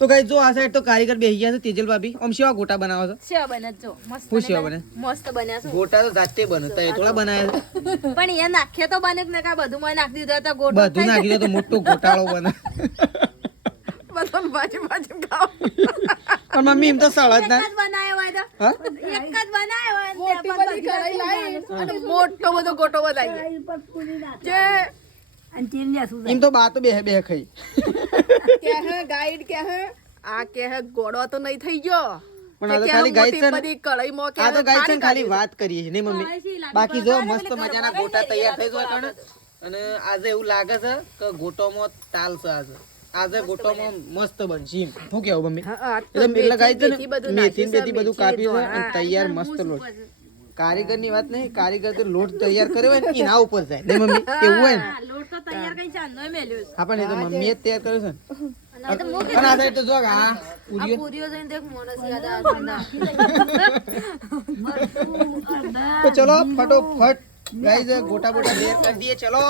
તો ગાઈસ જો આ સાઈડ તો કારીગર બેહી ગયા છે તેજલ ભાભી આમ સેવા ગોટા બનાવો છો સેવા બને જો મસ્ત હું સેવા બને મસ્ત બન્યા છે ગોટા તો જાતે બનતા એ થોડા બનાયા છે પણ એ નાખે તો બને કે ના બધું માં નાખી દીધું તો ગોટો બધું નાખી દે તો મોટો ગોટાળો બને બધું બાજુ ખાઓ પણ મમ્મી એમ તો સળદ ના એક જ બનાવ્યો હોય તો હા એક જ બનાવ્યો હોય મોટી બધી કઢાઈ લાવી અને મોટો બધો ગોટો બનાવીએ જે એમ તો બા તો બે ખાઈ કે હે ગાઈડ કે હે આ કે હે ગોળો તો નહીં થઈ ગયો પણ આ તો કે ખાલી ગાઈડ છે ને બધી કઢાઈમાં કે આ તો ગાઈડ છે ને ખાલી ખારી વાત કરીએ છીએ નહીં મમ્મી બાકી જો મસ્ત મજાના ગોટા તૈયાર થઈ ગયા કણ અને આજે એવું લાગે છે કે ગોટોમાં તાલ છે આજે ગોટોમાં મસ્ત બનશે એમ શું કેવું મમ્મી એટલે ગાઈડ છે ને મેથી ને બેથી બધું કાપ્યું છે અને તૈયાર મસ્ત લોટ કારીગર ની વાત નહીં કારીગર તો લોટ તૈયાર કર્યો હોય ને એના ઉપર જાય નહીં મમ્મી એવું હોય ને લોટ તો તૈયાર કઈ ચાંદોય મેલ્યો છે આપણને તો મમ્મીએ જ તૈયાર કર્યો છે ને અને તો પણ આ સાઈડ તો જો આ આ પૂરીઓ પૂરીઓ જોઈને દેખ મોણસ યાદ આવે તો ચલો ફટોફટ ગાઈઝ ગોટા બોટા તૈયાર કરી દઈએ ચલો